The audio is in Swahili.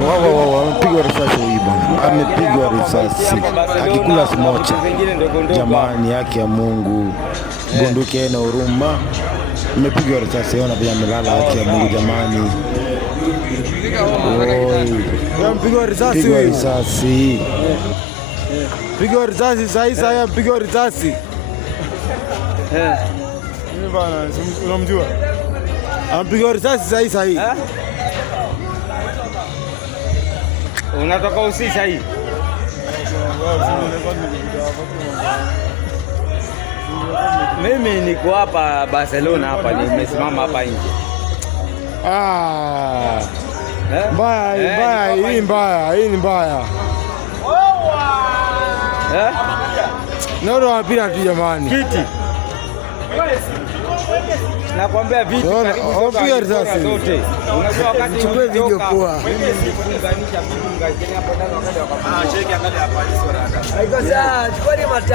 Amepigwa risasi huyu bwana, amepigwa risasi akikula smocha. Jamani, haki ya Mungu, bunduki haina huruma. Amepigwa risasi, ona pia amelala. Haki ya Mungu jamani, amepigwa risasi, pigwa risasi, pigwa risasi sasa, pigwa risasi. Mimi bana, unamjua? Amepigwa risasi sasa. Unatoka usi sahi. Mimi niko hapa Barcelona hapa, nimesimama hapa nje. Mbaya, hii ni mbaya. Ndio mpira tu jamani. Kiti. Nakwambia vitu karibu zote. Unajua wakati chukue video poa. Mimi nilifunganisha vitu ngazini hapo ndani wakati cheki angalia hapa hizo rada. Haiko sawa, chukua ni matako.